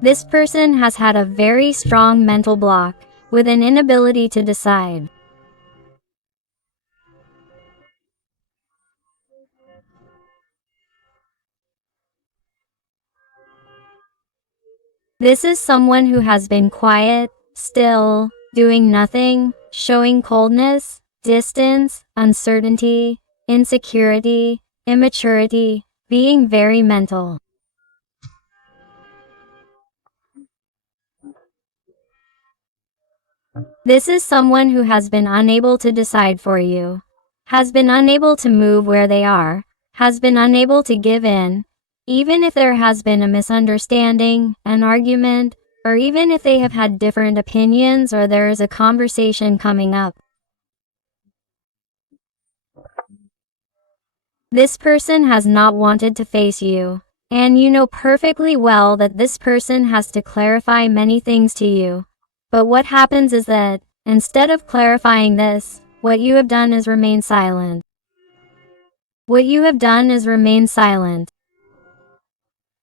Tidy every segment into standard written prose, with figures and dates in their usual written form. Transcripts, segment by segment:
This person has had a very strong mental block, with an inability to decide. This is someone who has been quiet, still, doing nothing, showing coldness, distance, uncertainty, insecurity, immaturity, being very mental. This is someone who has been unable to decide for you, has been unable to move where they are, has been unable to give in, even if there has been a misunderstanding, an argument, or even if they have had different opinions or there is a conversation coming up. This person has not wanted to face you, and you know perfectly well that this person has to clarify many things to you. But what happens is that, instead of clarifying this, what you have done is remain silent. What you have done is remain silent.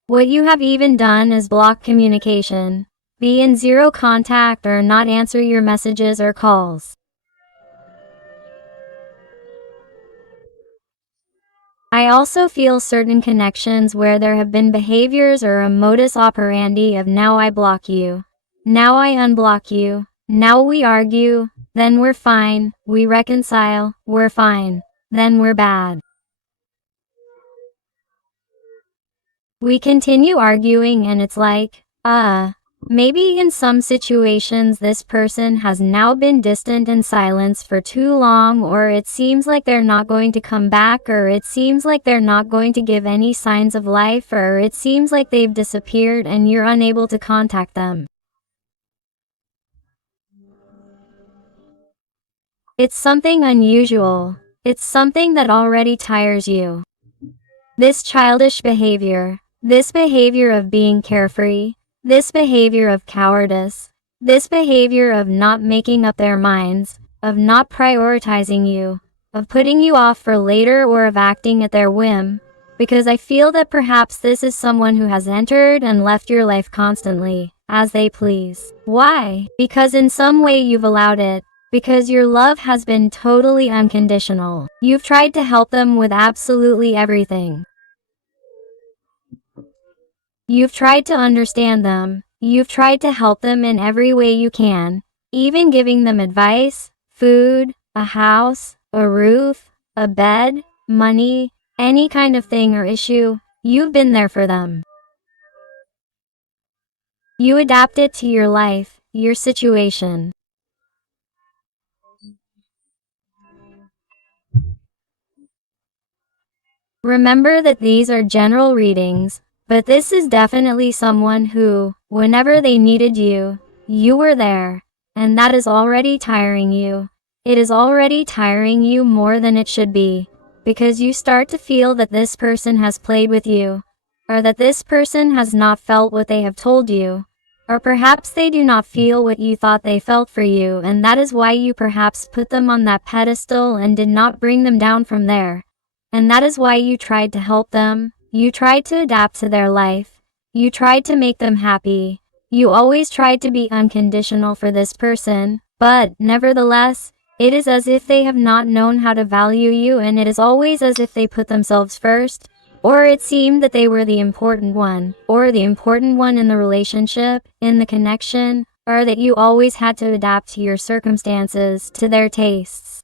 What you have even done is block communication, be in zero contact or not answer your messages or calls. I also feel certain connections where there have been behaviors or a modus operandi of now I block you, now I unblock you, now we argue, then we're fine, we reconcile, we're fine, then we're bad. We continue arguing and it's like, maybe in some situations this person has now been distant in silence for too long, or it seems like they're not going to come back, or it seems like they're not going to give any signs of life, or it seems like they've disappeared and you're unable to contact them. It's something unusual. It's something that already tires you. This childish behavior, this behavior of being carefree, this behavior of cowardice, this behavior of not making up their minds, of not prioritizing you, of putting you off for later, or of acting at their whim, because I feel that perhaps this is someone who has entered and left your life constantly, as they please. Why? Because in some way you've allowed it. Because your love has been totally unconditional. You've tried to help them with absolutely everything. You've tried to understand them. You've tried to help them in every way you can, even giving them advice, food, a house, a roof, a bed, money, any kind of thing or issue. You've been there for them. You adapt it to your life, your situation. Remember that these are general readings, but this is definitely someone who, whenever they needed you, you were there, and that is already tiring you. It is already tiring you more than it should be, because you start to feel that this person has played with you, or that this person has not felt what they have told you, or perhaps they do not feel what you thought they felt for you, and that is why you perhaps put them on that pedestal and did not bring them down from there. And that is why you tried to help them, you tried to adapt to their life, you tried to make them happy, you always tried to be unconditional for this person, but, nevertheless, it is as if they have not known how to value you, and it is always as if they put themselves first, or it seemed that they were the important one, or the important one in the relationship, in the connection, or that you always had to adapt to your circumstances, to their tastes.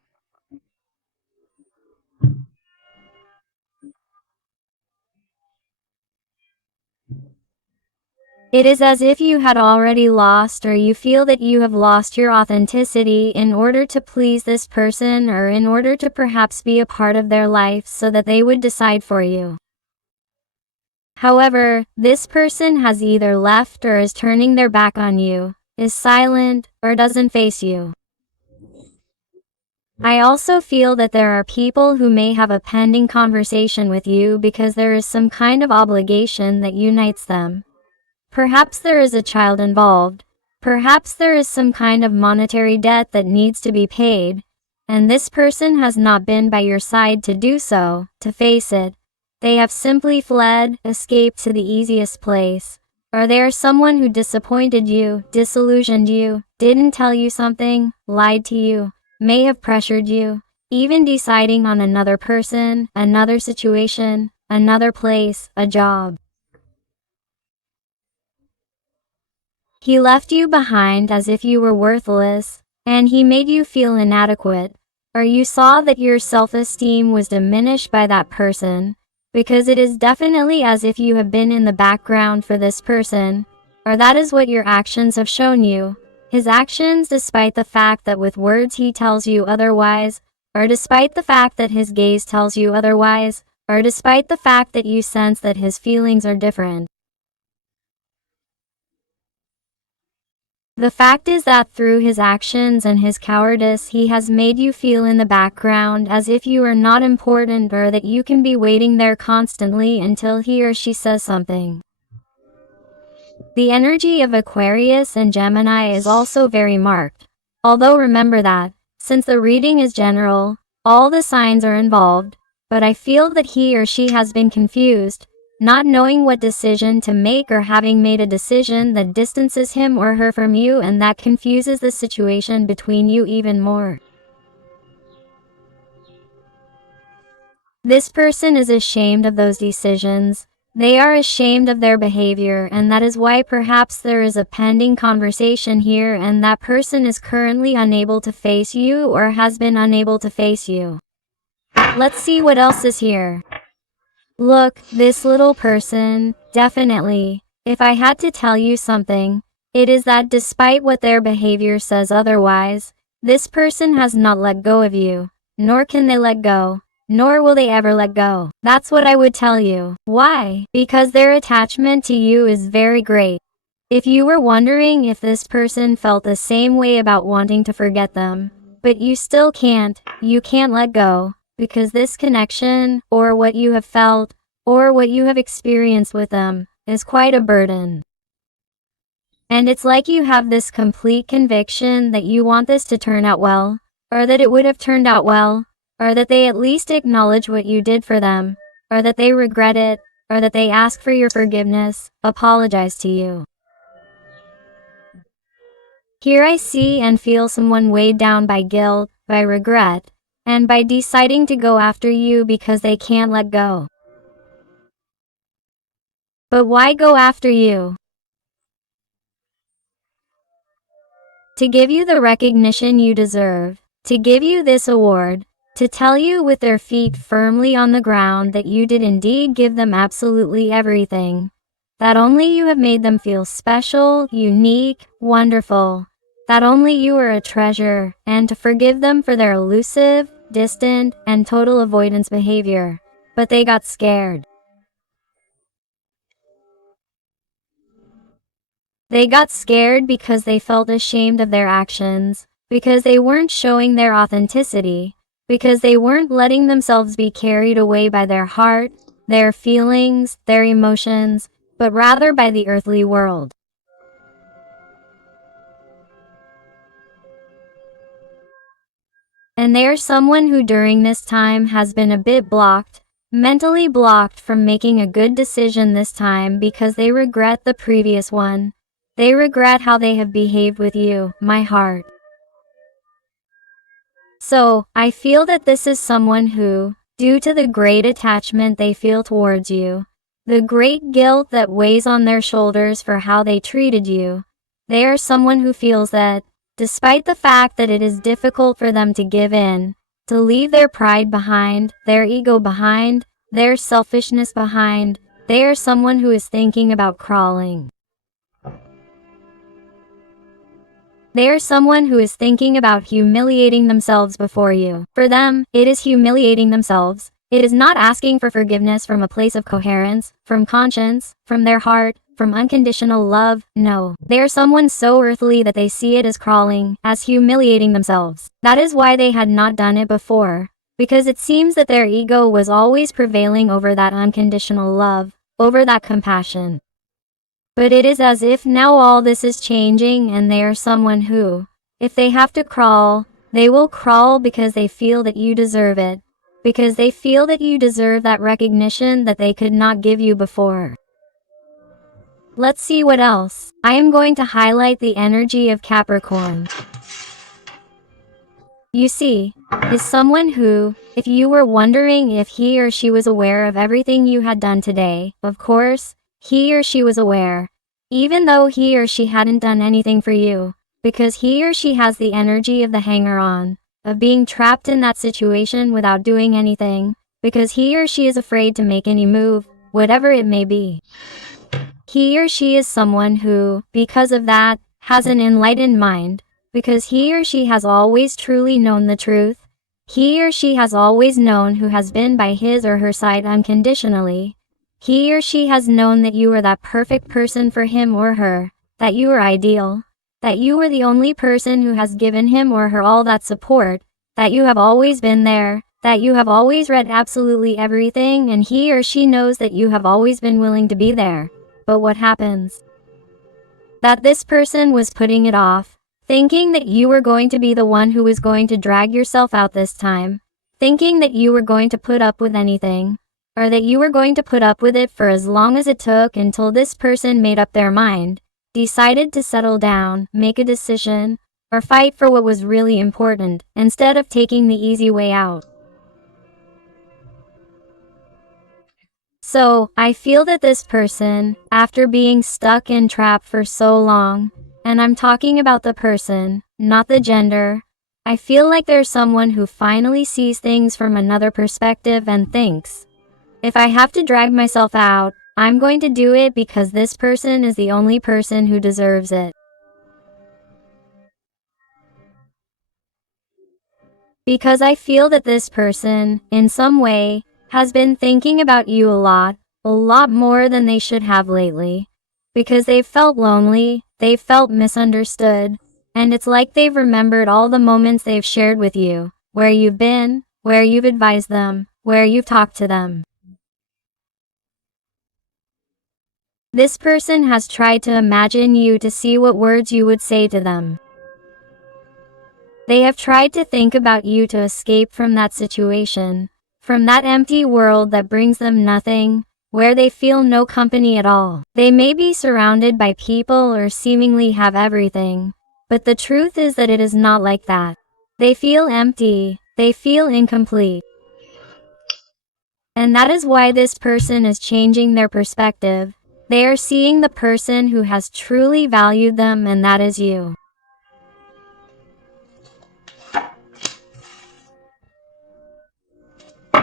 It is as if you had already lost, or you feel that you have lost your authenticity in order to please this person, or in order to perhaps be a part of their life so that they would decide for you. However, this person has either left or is turning their back on you, is silent, or doesn't face you. I also feel that there are people who may have a pending conversation with you because there is some kind of obligation that unites them. Perhaps there is a child involved. Perhaps there is some kind of monetary debt that needs to be paid, and this person has not been by your side to do so, to face it. They have simply fled, escaped to the easiest place, or they are someone who disappointed you, disillusioned you, didn't tell you something, lied to you, may have pressured you, even deciding on another person, another situation, another place, a job. He left you behind as if you were worthless, and he made you feel inadequate, or you saw that your self-esteem was diminished by that person, because it is definitely as if you have been in the background for this person, or that is what your actions have shown you. His actions, despite the fact that with words he tells you otherwise, or despite the fact that his gaze tells you otherwise, or despite the fact that you sense that his feelings are different. The fact is that through his actions and his cowardice he has made you feel in the background as if you are not important, or that you can be waiting there constantly until he or she says something. The energy of Aquarius and Gemini is also very marked. Although remember that, since the reading is general, all the signs are involved, but I feel that he or she has been confused, not knowing what decision to make, or having made a decision that distances him or her from you, and that confuses the situation between you even more. This person is ashamed of those decisions. They are ashamed of their behavior, and that is why perhaps there is a pending conversation here, and that person is currently unable to face you or has been unable to face you. Let's see what else is here. Look, this little person, definitely, if I had to tell you something, it is that despite what their behavior says otherwise, this person has not let go of you, nor can they let go, nor will they ever let go. That's what I would tell you. Why? Because their attachment to you is very great. If you were wondering if this person felt the same way about wanting to forget them, but you still can't, you can't let go, because this connection, or what you have felt, or what you have experienced with them, is quite a burden. And it's like you have this complete conviction that you want this to turn out well, or that it would have turned out well, or that they at least acknowledge what you did for them, or that they regret it, or that they ask for your forgiveness, apologize to you. Here I see and feel someone weighed down by guilt, by regret, and by deciding to go after you because they can't let go. But why go after you? To give you the recognition you deserve, to give you this award, to tell you with their feet firmly on the ground that you did indeed give them absolutely everything, that only you have made them feel special, unique, wonderful, that only you are a treasure, and to forgive them for their elusive, distant, and total avoidance behavior. But they got scared. They got scared because they felt ashamed of their actions, because they weren't showing their authenticity, because they weren't letting themselves be carried away by their heart, their feelings, their emotions, but rather by the earthly world. And they are someone who during this time has been a bit blocked, mentally blocked from making a good decision this time because they regret the previous one. They regret how they have behaved with you, my heart. So, I feel that this is someone who, due to the great attachment they feel towards you, the great guilt that weighs on their shoulders for how they treated you, they are someone who feels that, despite the fact that it is difficult for them to give in, to leave their pride behind, their ego behind, their selfishness behind, they are someone who is thinking about crawling. They are someone who is thinking about humiliating themselves before you. For them, it is humiliating themselves. It is not asking for forgiveness from a place of coherence, from conscience, from their heart, from unconditional love. No, they are someone so earthly that they see it as crawling, as humiliating themselves. That is why they had not done it before, because it seems that their ego was always prevailing over that unconditional love, over that compassion. But it is as if now all this is changing, and they are someone who, if they have to crawl, they will crawl because they feel that you deserve it, because they feel that you deserve that recognition that they could not give you before. Let's see what else. I am going to highlight the energy of Capricorn. You see, is someone who, if you were wondering if he or she was aware of everything you had done today, of course, he or she was aware, even though he or she hadn't done anything for you, because he or she has the energy of the hanger-on, of being trapped in that situation without doing anything, because he or she is afraid to make any move, whatever it may be. He or she is someone who, because of that, has an enlightened mind, because he or she has always truly known the truth. He or she has always known who has been by his or her side unconditionally. He or she has known that you are that perfect person for him or her, that you are ideal, that you are the only person who has given him or her all that support, that you have always been there, that you have always read absolutely everything, and he or she knows that you have always been willing to be there. But what happens? That this person was putting it off, thinking that you were going to be the one who was going to drag yourself out this time, thinking that you were going to put up with anything, or that you were going to put up with it for as long as it took until this person made up their mind, decided to settle down, make a decision, or fight for what was really important, instead of taking the easy way out. So, I feel that this person, after being stuck and trapped for so long, and I'm talking about the person, not the gender, I feel like there's someone who finally sees things from another perspective and thinks, if I have to drag myself out, I'm going to do it because this person is the only person who deserves it. Because I feel that this person, in some way, has been thinking about you a lot more than they should have lately. Because they've felt lonely, they've felt misunderstood, and it's like they've remembered all the moments they've shared with you, where you've been, where you've advised them, where you've talked to them. This person has tried to imagine you to see what words you would say to them. They have tried to think about you to escape from that situation, from that empty world that brings them nothing, where they feel no company at all. They may be surrounded by people or seemingly have everything, but the truth is that it is not like that. They feel empty, they feel incomplete. And that is why this person is changing their perspective. They are seeing the person who has truly valued them, and that is you.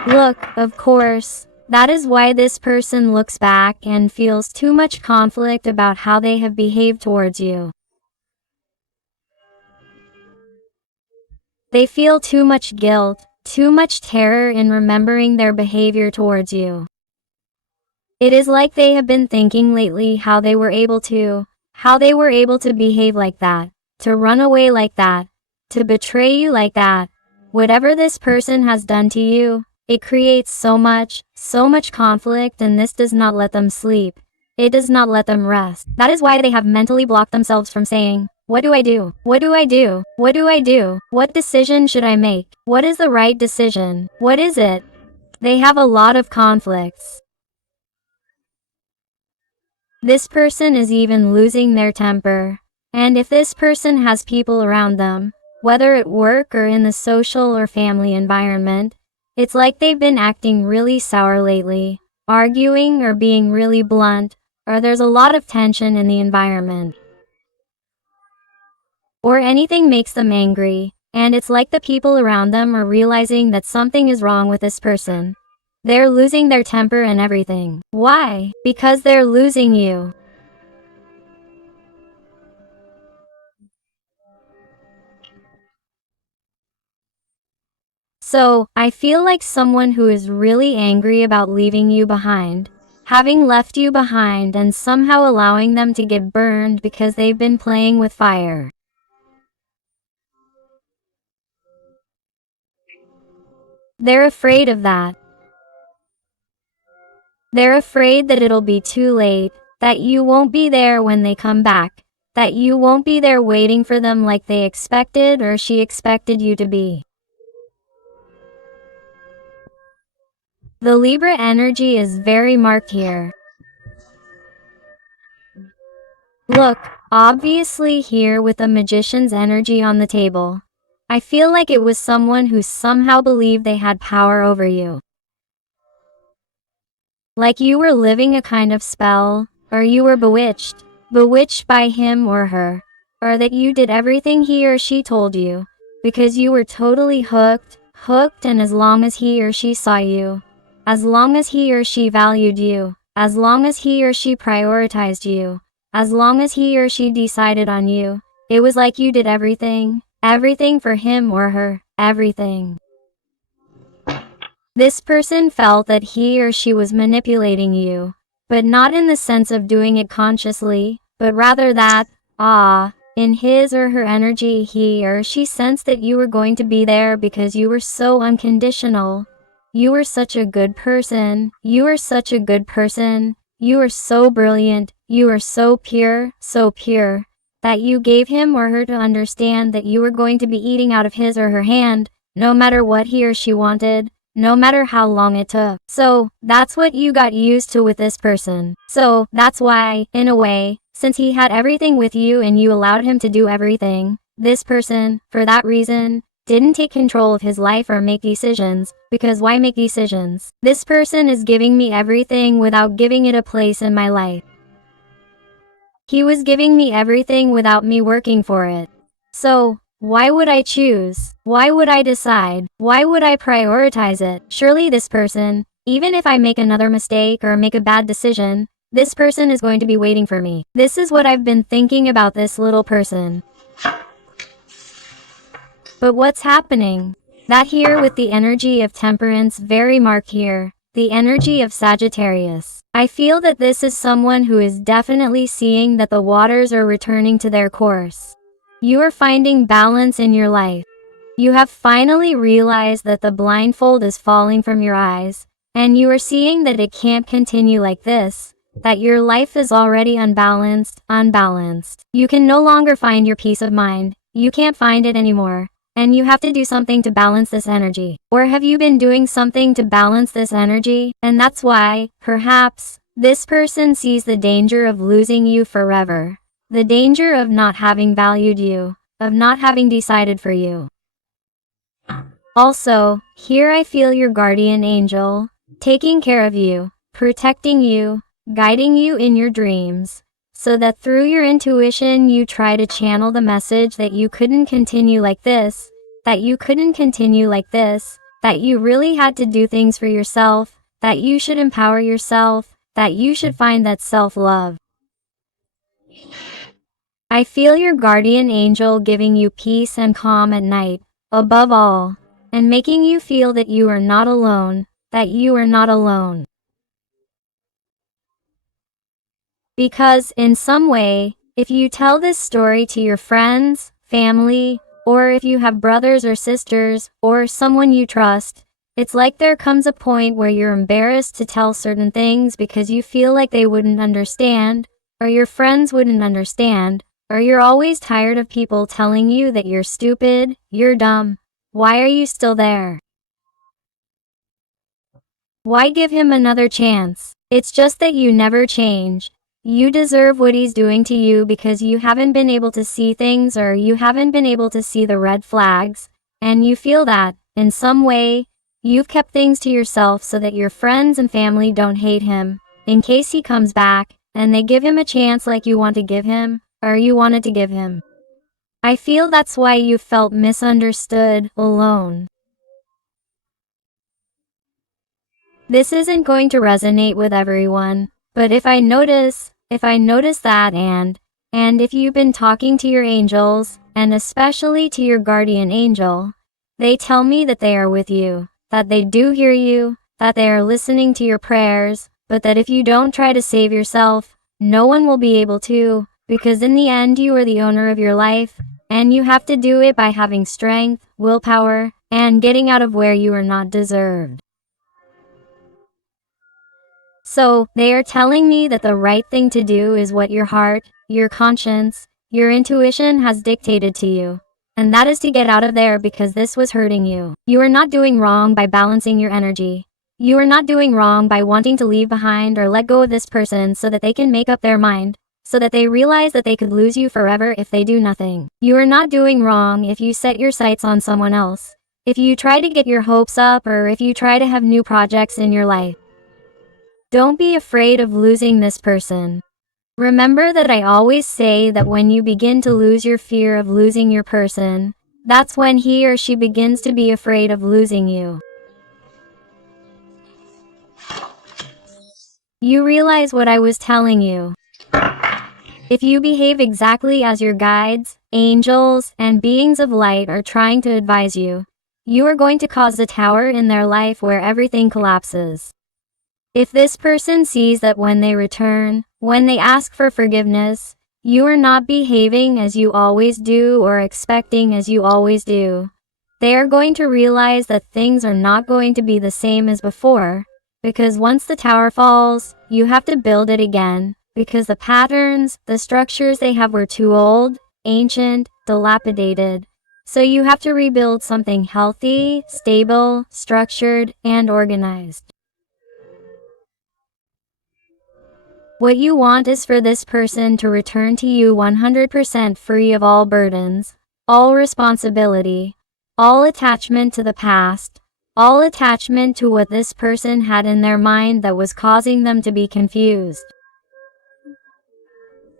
Look, of course, that is why this person looks back and feels too much conflict about how they have behaved towards you. They feel too much guilt, too much terror in remembering their behavior towards you. It is like they have been thinking lately how they were able to behave like that, to run away like that, to betray you like that. Whatever this person has done to you, it creates so much conflict, and this does not let them sleep. It does not let them rest. That is why they have mentally blocked themselves from saying, what do I do? What do I do? What do I do? What decision should I make? What is the right decision? What is it? They have a lot of conflicts. This person is even losing their temper. And if this person has people around them, whether at work or in the social or family environment, it's like they've been acting really sour lately, arguing or being really blunt, or there's a lot of tension in the environment. Or anything makes them angry, and it's like the people around them are realizing that something is wrong with this person. They're losing their temper and everything. Why? Because they're losing you. So, I feel like someone who is really angry about leaving you behind, having left you behind and somehow allowing them to get burned because they've been playing with fire. They're afraid of that. They're afraid that it'll be too late, that you won't be there when they come back, that you won't be there waiting for them like they expected or she expected you to be. The Libra energy is very marked here. Look, obviously here with the magician's energy on the table. I feel like it was someone who somehow believed they had power over you. Like you were living a kind of spell, or you were bewitched. Bewitched by him or her. Or that you did everything he or she told you. Because you were totally hooked, and as long as he or she saw you. As long as he or she valued you. As long as he or she prioritized you. As long as he or she decided on you. It was like you did everything. Everything for him or her. Everything. This person felt that he or she was manipulating you, but not in the sense of doing it consciously, but rather that, in his or her energy he or she sensed that you were going to be there because you were so unconditional. You were such a good person. You are such a good person. You are so brilliant. You are so pure, that you gave him or her to understand that you were going to be eating out of his or her hand, no matter what he or she wanted. No matter how long it took. So, that's what you got used to with this person. So, that's why, in a way, since he had everything with you and you allowed him to do everything, this person, for that reason, didn't take control of his life or make decisions, because why make decisions? This person is giving me everything without giving it a place in my life. He was giving me everything without me working for it. So, why would I choose? Why would I decide? Why would I prioritize it? Surely this person, even if I make another mistake or make a bad decision, this person is going to be waiting for me. This is what I've been thinking about this little person. But what's happening? That here with the energy of temperance very marked here, the energy of Sagittarius. I feel that this is someone who is definitely seeing that the waters are returning to their course. You are finding balance in your life. You have finally realized that the blindfold is falling from your eyes, and you are seeing that it can't continue like this, that your life is already unbalanced. You can no longer find your peace of mind. You can't find it anymore, and you have to do something to balance this energy. Or have you been doing something to balance this energy? And that's why, perhaps, this person sees the danger of losing you forever. The danger of not having valued you, of not having decided for you. Also, here I feel your guardian angel, taking care of you, protecting you, guiding you in your dreams, so that through your intuition you try to channel the message that you couldn't continue like this, that you really had to do things for yourself, that you should empower yourself, that you should find that self-love. I feel your guardian angel giving you peace and calm at night, above all, and making you feel that you are not alone, Because, in some way, if you tell this story to your friends, family, or if you have brothers or sisters, or someone you trust, it's like there comes a point where you're embarrassed to tell certain things because you feel like they wouldn't understand, or your friends wouldn't understand, or you're always tired of people telling you that you're stupid, you're dumb. Why are you still there? Why give him another chance? It's just that you never change. You deserve what he's doing to you because you haven't been able to see things or you haven't been able to see the red flags, and you feel that, in some way, you've kept things to yourself so that your friends and family don't hate him, in case he comes back, and they give him a chance like you want to give him, or you wanted to give him. I feel that's why you felt misunderstood, alone. This isn't going to resonate with everyone, but if I notice that and if you've been talking to your angels, and especially to your guardian angel, they tell me that they are with you, that they do hear you, that they are listening to your prayers, but that if you don't try to save yourself, no one will be able to, because in the end you are the owner of your life, and you have to do it by having strength, willpower, and getting out of where you are not deserved. So, they are telling me that the right thing to do is what your heart, your conscience, your intuition has dictated to you. And that is to get out of there because this was hurting you. You are not doing wrong by balancing your energy. You are not doing wrong by wanting to leave behind or let go of this person so that they can make up their mind, so that they realize that they could lose you forever if they do nothing. You are not doing wrong if you set your sights on someone else, if you try to get your hopes up, or if you try to have new projects in your life. Don't be afraid of losing this person. Remember that I always say that when you begin to lose your fear of losing your person, that's when he or she begins to be afraid of losing you. You realize what I was telling you. If you behave exactly as your guides, angels, and beings of light are trying to advise you, you are going to cause a tower in their life where everything collapses. If this person sees that when they return, when they ask for forgiveness, you are not behaving as you always do or expecting as you always do, they are going to realize that things are not going to be the same as before, because once the tower falls, you have to build it again, because the patterns, the structures they have were too old, ancient, dilapidated. So you have to rebuild something healthy, stable, structured, and organized. What you want is for this person to return to you 100% free of all burdens, all responsibility, all attachment to the past, all attachment to what this person had in their mind that was causing them to be confused.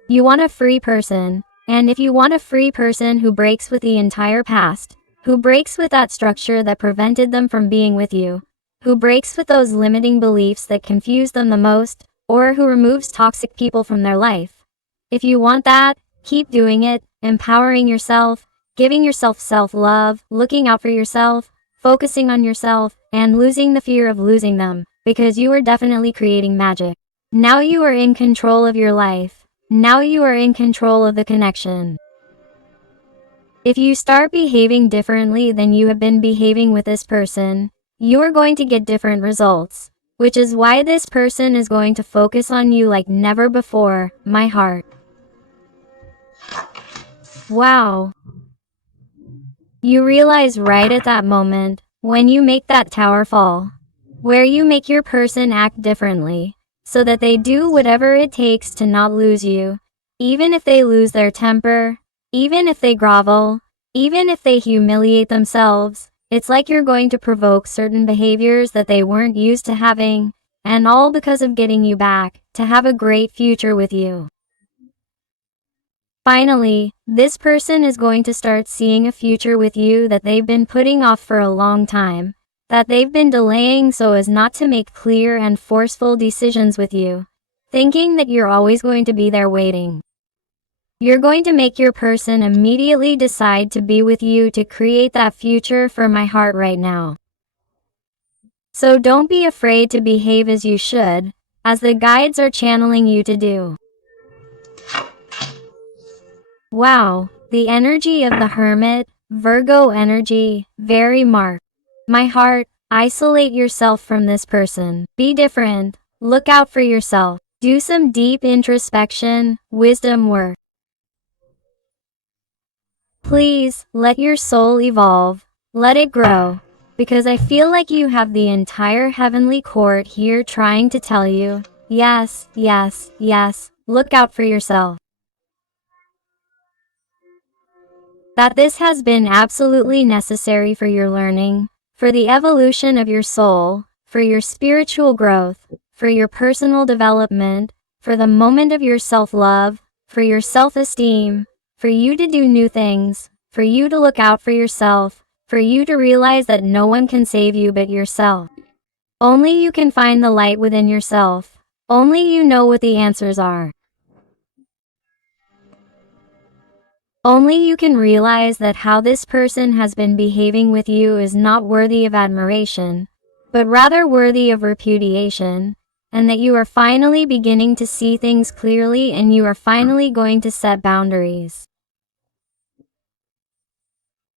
You want a free person, and if you want a free person who breaks with the entire past, who breaks with that structure that prevented them from being with you, who breaks with those limiting beliefs that confuse them the most, or who removes toxic people from their life. If you want that, keep doing it, empowering yourself, giving yourself self-love, looking out for yourself, focusing on yourself, and losing the fear of losing them, because you are definitely creating magic. Now you are in control of your life. Now you are in control of the connection. If you start behaving differently than you have been behaving with this person, you are going to get different results. Which is why this person is going to focus on you like never before, my heart. Wow. You realize right at that moment, when you make that tower fall, where you make your person act differently, so that they do whatever it takes to not lose you, even if they lose their temper, even if they grovel, even if they humiliate themselves. It's like you're going to provoke certain behaviors that they weren't used to having, and all because of getting you back, to have a great future with you. Finally, this person is going to start seeing a future with you that they've been putting off for a long time, that they've been delaying so as not to make clear and forceful decisions with you, thinking that you're always going to be there waiting. You're going to make your person immediately decide to be with you to create that future for my heart right now. So don't be afraid to behave as you should, as the guides are channeling you to do. Wow, the energy of the Hermit, Virgo energy, very marked. My heart, isolate yourself from this person. Be different, look out for yourself, do some deep introspection, wisdom work. Please, let your soul evolve, let it grow, because I feel like you have the entire heavenly court here trying to tell you, yes, yes, yes, look out for yourself. That this has been absolutely necessary for your learning, for the evolution of your soul, for your spiritual growth, for your personal development, for the moment of your self-love, for your self-esteem, for you to do new things, for you to look out for yourself, for you to realize that no one can save you but yourself. Only you can find the light within yourself. Only you know what the answers are. Only you can realize that how this person has been behaving with you is not worthy of admiration, but rather worthy of repudiation, and that you are finally beginning to see things clearly and you are finally going to set boundaries.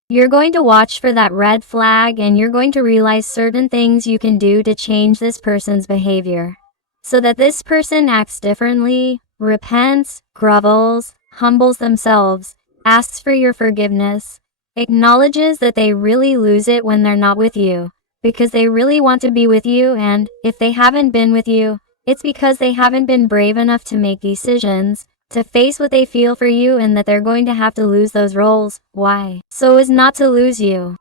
You're going to watch for that red flag and you're going to realize certain things you can do to change this person's behavior, so that this person acts differently, repents, grovels, humbles themselves, asks for your forgiveness, acknowledges that they really lose it when they're not with you, because they really want to be with you, and if they haven't been with you, it's because they haven't been brave enough to make decisions, to face what they feel for you and that they're going to have to lose those roles. Why? So as not to lose you.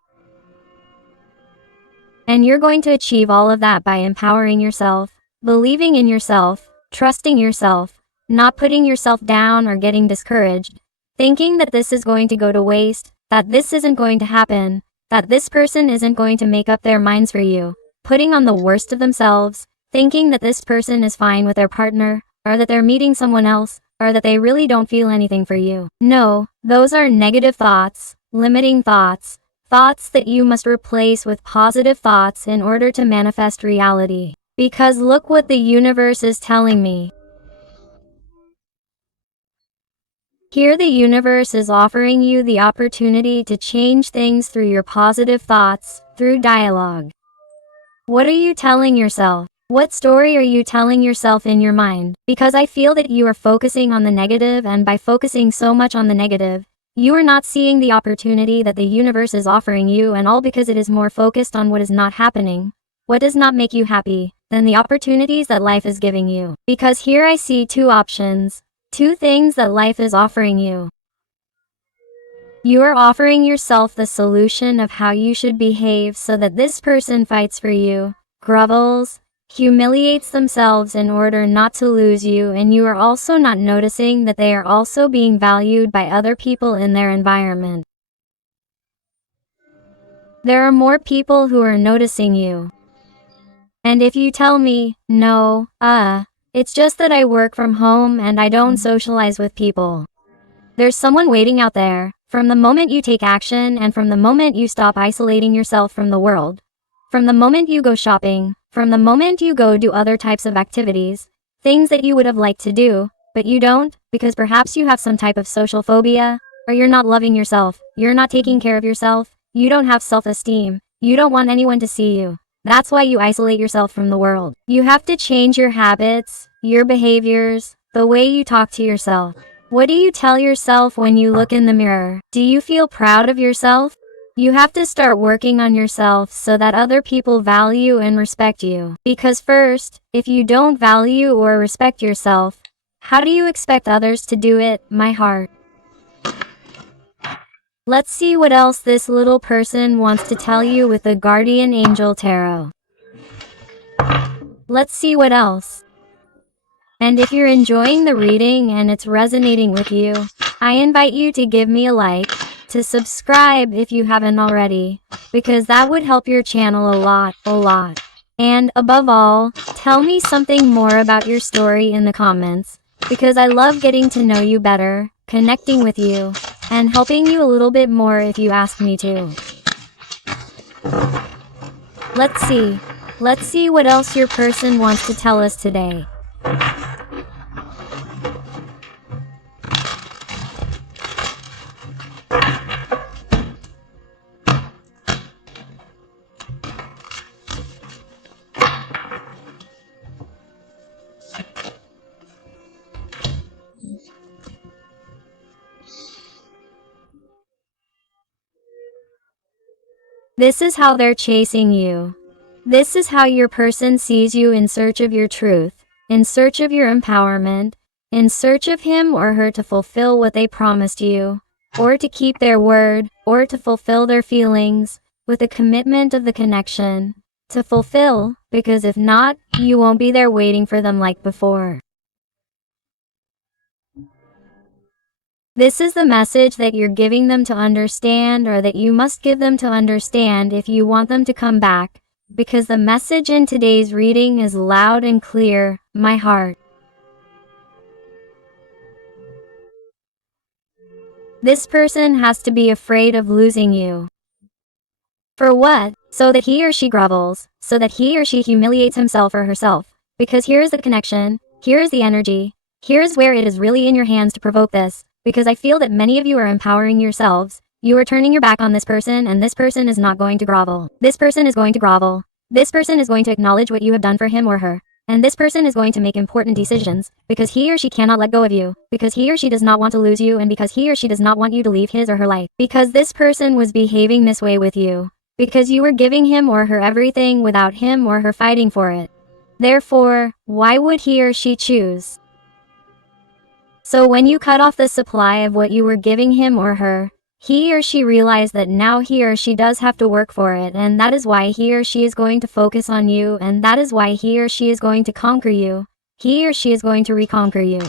And you're going to achieve all of that by empowering yourself, believing in yourself, trusting yourself, not putting yourself down or getting discouraged, thinking that this is going to go to waste, that this isn't going to happen, that this person isn't going to make up their minds for you, putting on the worst of themselves, thinking that this person is fine with their partner, or that they're meeting someone else, or that they really don't feel anything for you. No, those are negative thoughts, limiting thoughts, thoughts that you must replace with positive thoughts in order to manifest reality. Because look what the universe is telling me. Here the universe is offering you the opportunity to change things through your positive thoughts, through dialogue. What are you telling yourself? What story are you telling yourself in your mind? Because I feel that you are focusing on the negative, and by focusing so much on the negative, you are not seeing the opportunity that the universe is offering you, and all because it is more focused on what is not happening, what does not make you happy, than the opportunities that life is giving you. Because here I see two options, two things that life is offering you. You are offering yourself the solution of how you should behave so that this person fights for you, grovels, humiliates themselves in order not to lose you, and you are also not noticing that they are also being valued by other people in their environment. There are more people who are noticing you. And if you tell me, no, it's just that I work from home and I don't socialize with people. There's someone waiting out there. From the moment you take action and from the moment you stop isolating yourself from the world, from the moment you go shopping, from the moment you go do other types of activities, things that you would have liked to do, but you don't, because perhaps you have some type of social phobia, or you're not loving yourself, you're not taking care of yourself, you don't have self-esteem, you don't want anyone to see you. That's why you isolate yourself from the world. You have to change your habits, your behaviors, the way you talk to yourself. What do you tell yourself when you look in the mirror? Do you feel proud of yourself? You have to start working on yourself so that other people value and respect you. Because first, if you don't value or respect yourself, how do you expect others to do it, my heart? Let's see what else this little person wants to tell you with the Guardian Angel Tarot. Let's see what else. And if you're enjoying the reading and it's resonating with you, I invite you to give me a like, to subscribe if you haven't already, because that would help your channel a lot. And above all, tell me something more about your story in the comments, because I love getting to know you better, connecting with you, and helping you a little bit more if you ask me to. Let's see what else your person wants to tell us today. This is how they're chasing you. This is how your person sees you, in search of your truth, in search of your empowerment, in search of him or her to fulfill what they promised you, or to keep their word, or to fulfill their feelings, with a commitment of the connection, to fulfill, because if not, you won't be there waiting for them like before. This is the message that you're giving them to understand, or that you must give them to understand if you want them to come back, because the message in today's reading is loud and clear, my heart. This person has to be afraid of losing you. For what? So that he or she grovels, so that he or she humiliates himself or herself, because here is the connection, here is the energy, here is where it is really in your hands to provoke this. Because I feel that many of you are empowering yourselves, you are turning your back on this person, and this person is not going to grovel. This person is going to grovel. This person is going to acknowledge what you have done for him or her. And this person is going to make important decisions, because he or she cannot let go of you, because he or she does not want to lose you, and because he or she does not want you to leave his or her life. Because this person was behaving this way with you, because you were giving him or her everything without him or her fighting for it. Therefore, why would he or she choose? So when you cut off the supply of what you were giving him or her, he or she realized that now he or she does have to work for it, and that is why he or she is going to focus on you, and that is why he or she is going to conquer you. He or she is going to reconquer you.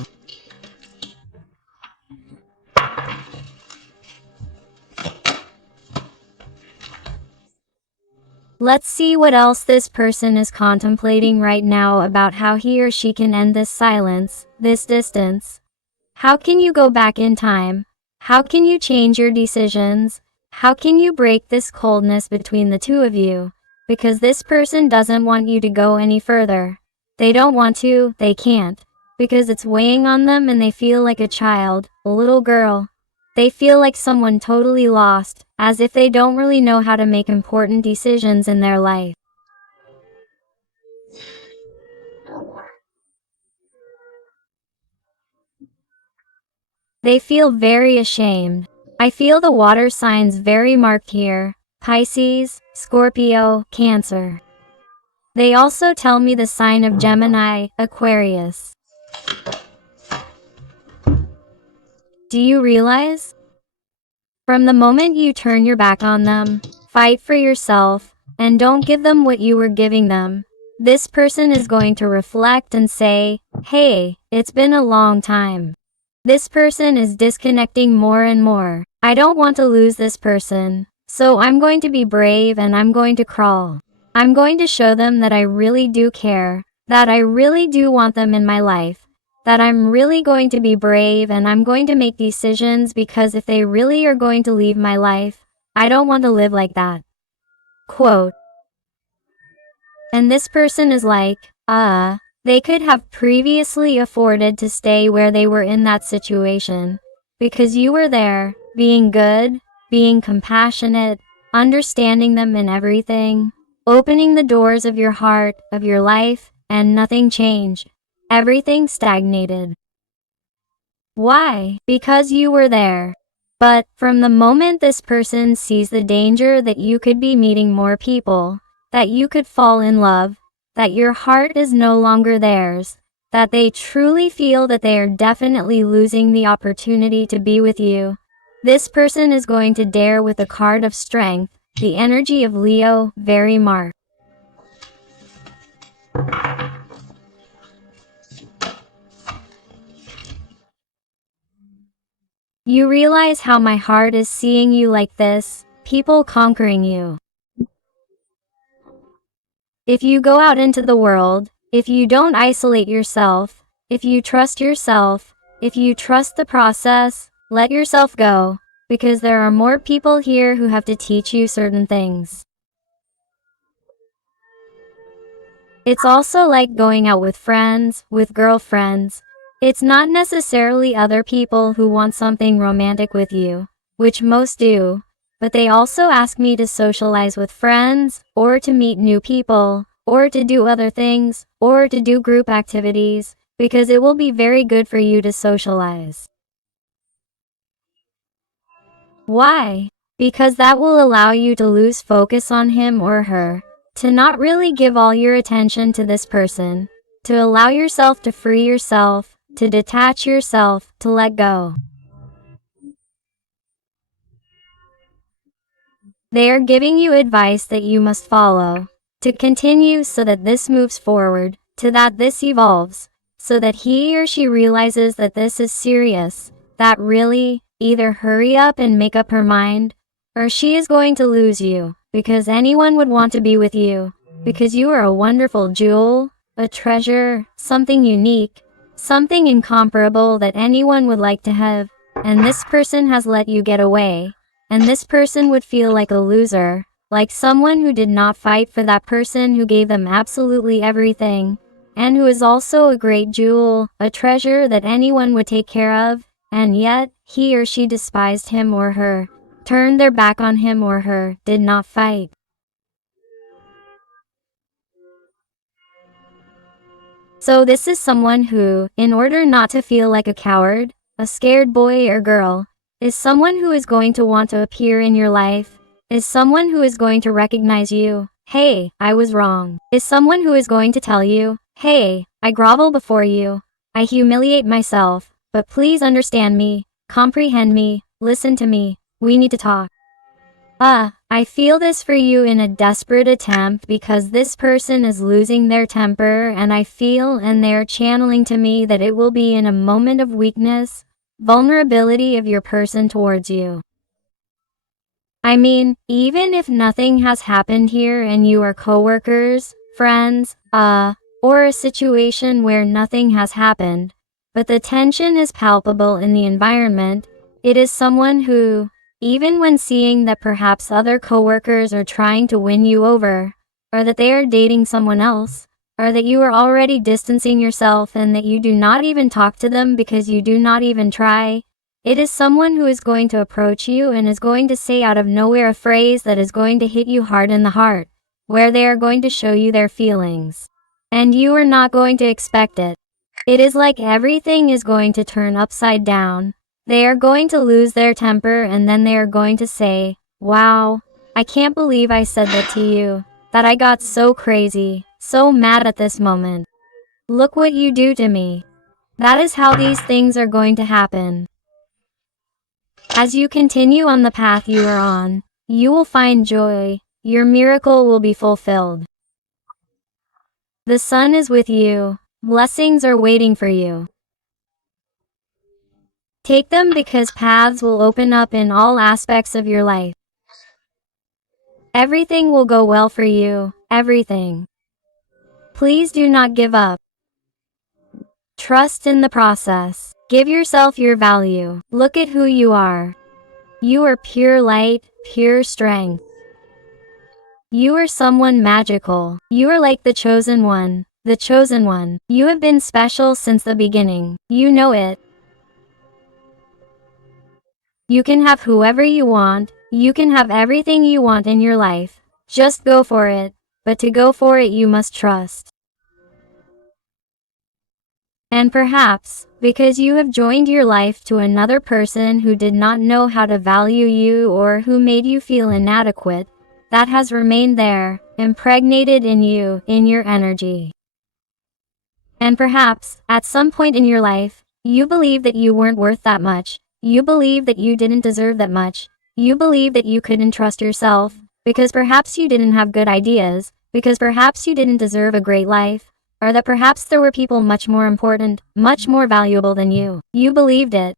Let's see what else this person is contemplating right now about how he or she can end this silence, this distance. How can you go back in time? How can you change your decisions? How can you break this coldness between the two of you? Because this person doesn't want you to go any further. They don't want to, they can't. Because it's weighing on them and they feel like a child, a little girl. They feel like someone totally lost, as if they don't really know how to make important decisions in their life. They feel very ashamed. I feel the water signs very marked here: Pisces, Scorpio, Cancer. They also tell me the sign of Gemini, Aquarius. Do you realize? From the moment you turn your back on them, fight for yourself, and don't give them what you were giving them, this person is going to reflect and say, hey, it's been a long time. This person is disconnecting more and more. I don't want to lose this person, so I'm going to be brave and I'm going to crawl. I'm going to show them that I really do care, that I really do want them in my life, that I'm really going to be brave and I'm going to make decisions, because if they really are going to leave my life, I don't want to live like that. Quote. And this person is like, they could have previously afforded to stay where they were in that situation, because you were there, being good, being compassionate, understanding them in everything, opening the doors of your heart, of your life, and nothing changed. Everything stagnated. Why? Because you were there. But from the moment this person sees the danger that you could be meeting more people, that you could fall in love, that your heart is no longer theirs, that they truly feel that they are definitely losing the opportunity to be with you, this person is going to dare with a card of strength, the energy of Leo, very marked. You realize how my heart is seeing you like this, people conquering you. If you go out into the world, if you don't isolate yourself, if you trust yourself, if you trust the process, let yourself go, because there are more people here who have to teach you certain things. It's also like going out with friends, with girlfriends. It's not necessarily other people who want something romantic with you, which most do, but they also ask me to socialize with friends, or to meet new people, or to do other things, or to do group activities, because it will be very good for you to socialize. Why? Because that will allow you to lose focus on him or her, to not really give all your attention to this person, to allow yourself to free yourself, to detach yourself, to let go. They are giving you advice that you must follow, to continue so that this moves forward, to that this evolves, so that he or she realizes that this is serious, that really, either hurry up and make up her mind, or she is going to lose you, because anyone would want to be with you, because you are a wonderful jewel, a treasure, something unique, something incomparable that anyone would like to have, and this person has let you get away. And this person would feel like a loser, like someone who did not fight for that person who gave them absolutely everything, and who is also a great jewel, a treasure that anyone would take care of, and yet, he or she despised him or her, turned their back on him or her, did not fight. So this is someone who, in order not to feel like a coward, a scared boy or girl, is someone who is going to want to appear in your life, is someone who is going to recognize you, hey, I was wrong, is someone who is going to tell you, hey, I grovel before you, I humiliate myself, but please understand me, comprehend me, listen to me, we need to talk. I feel this for you in a desperate attempt because this person is losing their temper, and I feel and they're channeling to me that it will be in a moment of weakness, vulnerability of your person towards you. I mean, even if nothing has happened here and you are coworkers, friends, or a situation where nothing has happened, but the tension is palpable in the environment, it is someone who, even when seeing that perhaps other coworkers are trying to win you over, or that they are dating someone else, or that you are already distancing yourself and that you do not even talk to them because you do not even try, it is someone who is going to approach you and is going to say out of nowhere a phrase that is going to hit you hard in the heart, where they are going to show you their feelings. And you are not going to expect it. It is like everything is going to turn upside down. They are going to lose their temper and then they are going to say, "Wow, I can't believe I said that to you, that I got so crazy, so mad at this moment. Look what you do to me." That is how these things are going to happen. As you continue on the path you are on, you will find joy, your miracle will be fulfilled. The sun is with you, blessings are waiting for you. Take them because paths will open up in all aspects of your life. Everything will go well for you, everything. Please do not give up. Trust in the process. Give yourself your value. Look at who you are. You are pure light, pure strength. You are someone magical. You are like the chosen one, the chosen one. You have been special since the beginning. You know it. You can have whoever you want. You can have everything you want in your life. Just go for it. But to go for it you must trust. And perhaps, because you have joined your life to another person who did not know how to value you or who made you feel inadequate, that has remained there, impregnated in you, in your energy. And perhaps, at some point in your life, you believed that you weren't worth that much. You believed that you didn't deserve that much. You believed that you couldn't trust yourself, because perhaps you didn't have good ideas, because perhaps you didn't deserve a great life, or that perhaps there were people much more important, much more valuable than you. You believed it.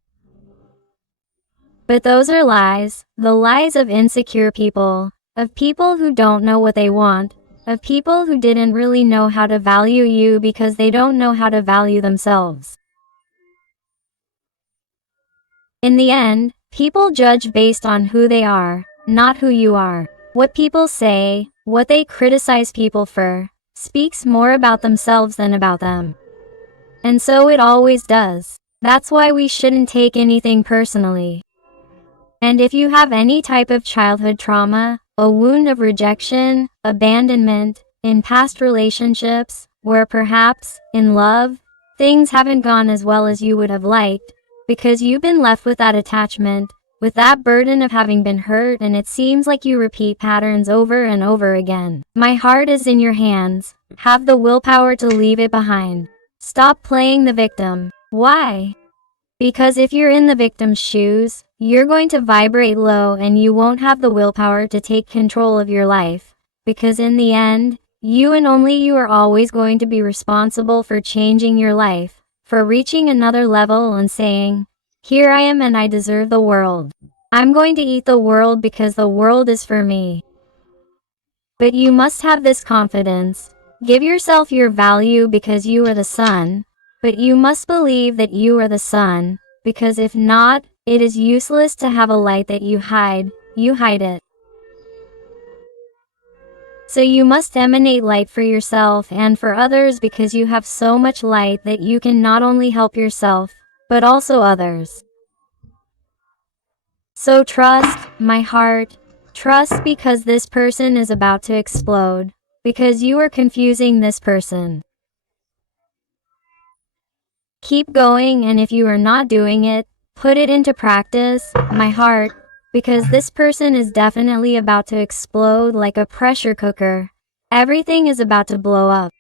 But those are lies, the lies of insecure people, of people who don't know what they want, of people who didn't really know how to value you because they don't know how to value themselves. In the end, people judge based on who they are, not who you are. What people say, what they criticize people for, speaks more about themselves than about them. And so it always does. That's why we shouldn't take anything personally. And if you have any type of childhood trauma, a wound of rejection, abandonment, in past relationships, where perhaps, in love, things haven't gone as well as you would have liked, because you've been left with that attachment, with that burden of having been hurt, and it seems like you repeat patterns over and over again. My heart is in your hands. Have the willpower to leave it behind. Stop playing the victim. Why? Because if you're in the victim's shoes, you're going to vibrate low and you won't have the willpower to take control of your life. Because in the end, you and only you are always going to be responsible for changing your life, for reaching another level and saying, "Here I am and I deserve the world. I'm going to eat the world because the world is for me." But you must have this confidence. Give yourself your value because you are the sun. But you must believe that you are the sun, because if not, it is useless to have a light that you hide it. So you must emanate light for yourself and for others because you have so much light that you can not only help yourself, but also others. So trust, my heart, trust because this person is about to explode, because you are confusing this person. Keep going, and if you are not doing it, put it into practice, my heart, because this person is definitely about to explode like a pressure cooker. Everything is about to blow up.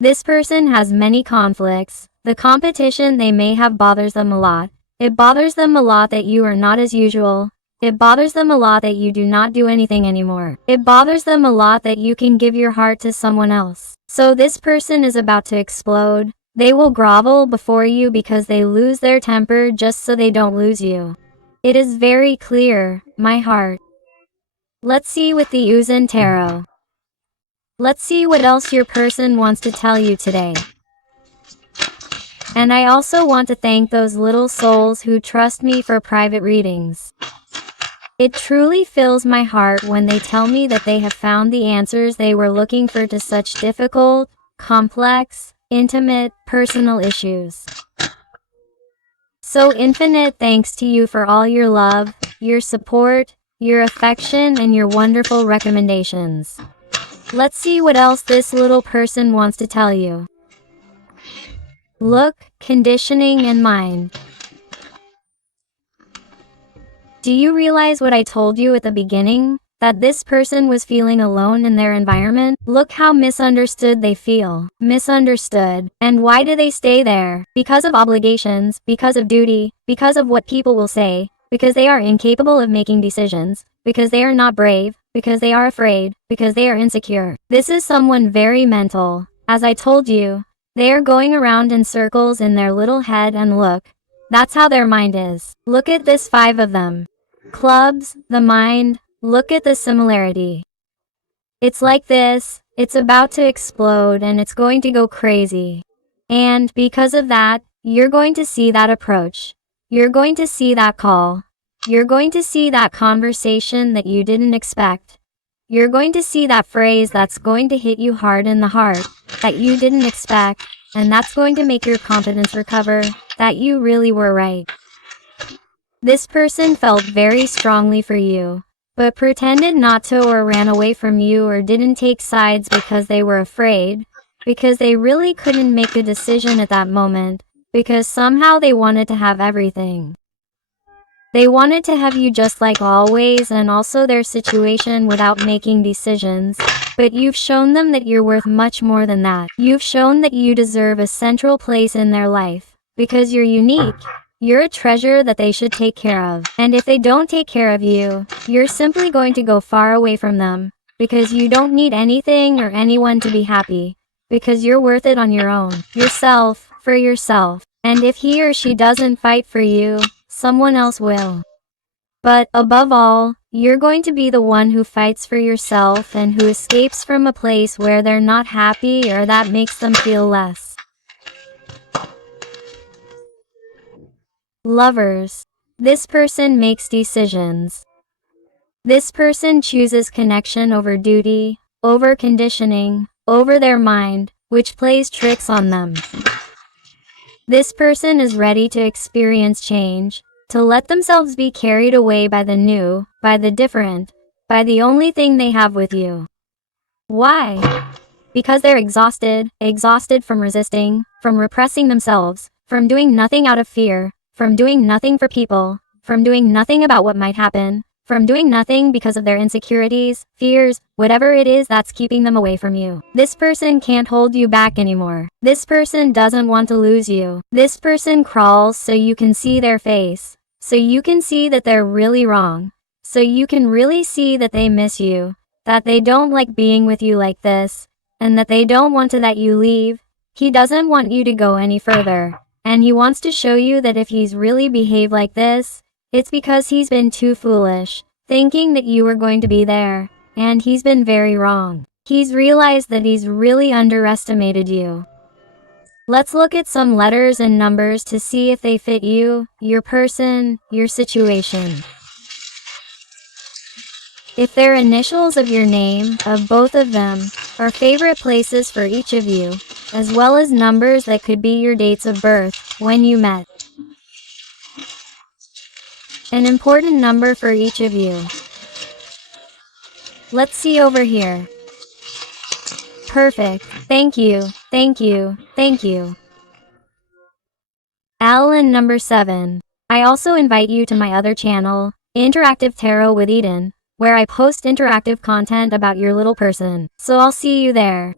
This person has many conflicts, The competition they may have bothers them a lot. It bothers them a lot that you are not as usual. It bothers them a lot that you do not do anything anymore. It bothers them a lot that you can give your heart to someone else. So this person is about to explode. They will grovel before you because they lose their temper just so they don't lose you. It is very clear, my heart. Let's see with the Uzin Tarot. Let's see what else your person wants to tell you today. And I also want to thank those little souls who trust me for private readings. It truly fills my heart when they tell me that they have found the answers they were looking for to such difficult, complex, intimate, personal issues. So infinite thanks to you for all your love, your support, your affection, and your wonderful recommendations. Let's see what else this little person wants to tell you. Look, conditioning, and mind. Do you realize what I told you at the beginning? That this person was feeling alone in their environment? Look how misunderstood they feel. Misunderstood. And why do they stay there? Because of obligations, because of duty, because of what people will say, because they are incapable of making decisions, because they are not brave, because they are afraid, because they are insecure. This is someone very mental. As I told you, they are going around in circles in their little head, and look, that's how their mind is. Look at this 5 of them. Clubs, the mind, look at the similarity. It's like this, it's about to explode and it's going to go crazy. And because of that, you're going to see that approach. You're going to see that call. You're going to see that conversation that you didn't expect. You're going to see that phrase that's going to hit you hard in the heart, that you didn't expect, and that's going to make your confidence recover, that you really were right. This person felt very strongly for you, but pretended not to or ran away from you or didn't take sides because they were afraid, because they really couldn't make a decision at that moment, because somehow they wanted to have everything. They wanted to have you just like always and also their situation without making decisions, but you've shown them that you're worth much more than that. You've shown that you deserve a central place in their life, because you're unique. You're a treasure that they should take care of. And if they don't take care of you, you're simply going to go far away from them, because you don't need anything or anyone to be happy, because you're worth it on your own, yourself, for yourself. And if he or she doesn't fight for you, someone else will. But above all, you're going to be the one who fights for yourself and who escapes from a place where they're not happy or that makes them feel less. Lovers. This person makes decisions. This person chooses connection over duty, over conditioning, over their mind, which plays tricks on them. This person is ready to experience change, to let themselves be carried away by the new, by the different, by the only thing they have with you. Why? Because they're exhausted from resisting, from repressing themselves, from doing nothing out of fear, from doing nothing for people, from doing nothing about what might happen, from doing nothing because of their insecurities, fears, whatever it is that's keeping them away from you. This person can't hold you back anymore. This person doesn't want to lose you. This person crawls so you can see their face, so you can see that they're really wrong, so you can really see that they miss you, that they don't like being with you like this, and that they don't want to let you leave. He doesn't want you to go any further, and he wants to show you that if he's really behaved like this, it's because he's been too foolish, thinking that you were going to be there, and he's been very wrong. He's realized that he's really underestimated you. Let's look at some letters and numbers to see if they fit you, your person, your situation. If they're initials of your name, of both of them, or favorite places for each of you, as well as numbers that could be your dates of birth, when you met. An important number for each of you. Let's see over here. Perfect. Thank you, thank you, thank you. Alan number 7. I also invite you to my other channel, Interactive Tarot with Eden, where I post interactive content about your little person. So I'll see you there.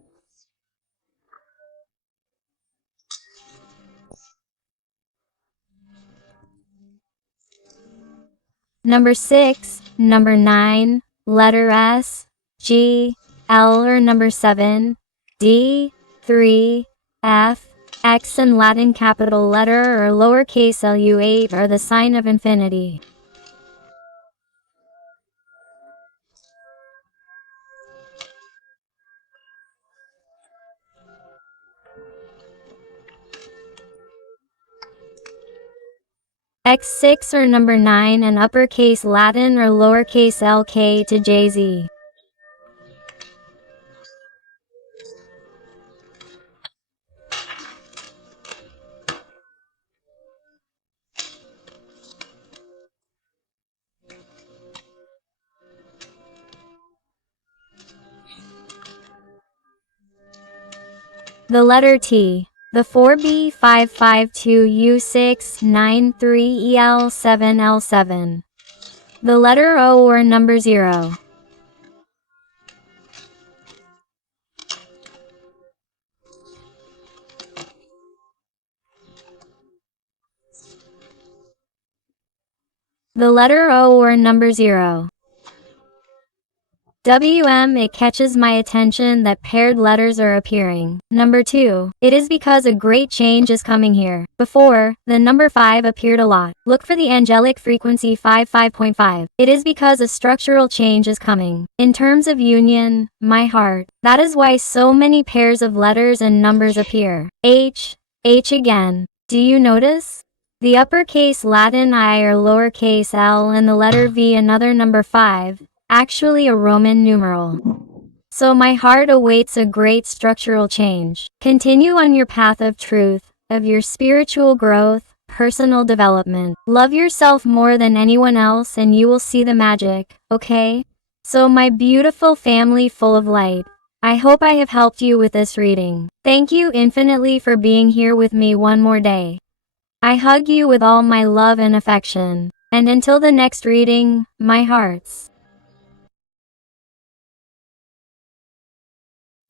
Number 6, number 9, letter S, G, L or number 7, D, 3, F, X and Latin capital letter or lowercase lu8 are the sign of infinity. X6 or number 9 and uppercase Latin or lowercase lk to jz. The letter T, the 4B552U693EL7L7. The letter O or number 0. The letter O or number 0. WM, it catches my attention that paired letters are appearing. Number 2. It is because a great change is coming here. Before, the number 5 appeared a lot. Look for the angelic frequency 5.5. It is because a structural change is coming. In terms of union, my heart. That is why so many pairs of letters and numbers appear. H again. Do you notice? The uppercase Latin I or lowercase l and the letter V another number 5. Actually a Roman numeral. So my heart awaits a great structural change. Continue on your path of truth, of your spiritual growth, personal development. Love yourself more than anyone else and you will see the magic, okay? So my beautiful family full of light, I hope I have helped you with this reading. Thank you infinitely for being here with me one more day. I hug you with all my love and affection. And until the next reading, my hearts.